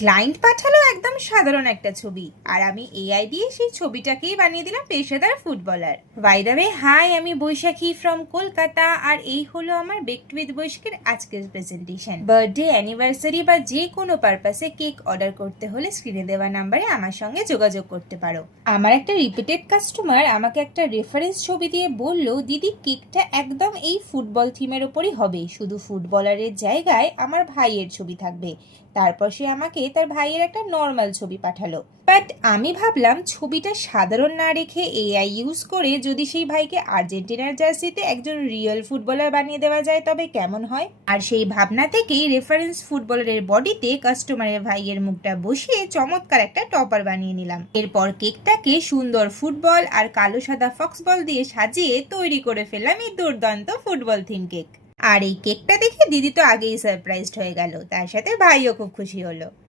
Client পাঠালো একদম সাধারণ একটা ছবি, আর আমি এআই দিয়ে সেই ছবিটাকেই বানিয়ে দিলাম পেশাদার footballer. By the way, hi, আমি বৈশাখী ফ্রম কলকাতা, আর এই হলো আমার বেকড উইথ বৈশাখীর আজকের প্রেজেন্টেশন। বার্থডে, অ্যানিভার্সারি বা যে কোনো পারপাসে কেক অর্ডার করতে হলে স্ক্রিনে দেওয়া নাম্বারে আমার সঙ্গে যোগাযোগ করতে পারো। আমার একটা রিপিটেড কাস্টমার আমাকে একটা রেফারেন্স ছবি দিয়ে বলল, দিদি কেকটা একদম এই ফুটবল থিমের ওপরই হবে, শুধু ফুটবলারের জায়গায় আমার ভাইয়ের ছবি থাকবে। তারপর সে আমাকে তার ভাইয়ের একটা নর্মাল ছবি পাঠালো। বাট আমি ভাবলাম ছবিটা সাধারণ না রেখে এআই ইউজ করে যদি সেই ভাইকে আর্জেন্টিনার জার্সিতে একজন রিয়েল ফুটবলার বানিয়ে দেওয়া যায় তবে কেমন হয়। আর সেই ভাবনা থেকেই রেফারেন্স ফুটবলারের বডিতে কাস্টমারের ভাইয়ের মুখটা বসিয়ে চমৎকার একটা টপার বানিয়ে নিলাম। এরপর কেকটাকে সুন্দর ফুটবল আর কালো সাদা ফক্সবল দিয়ে সাজিয়ে তৈরি করে ফেললাম এই দুর্দান্ত ফুটবল থিম কেক। আর এই কেকটা দেখে দিদি তো আগেই সারপ্রাইজড হয়ে গেল, তার সাথে ভাইও খুব খুশি হলো।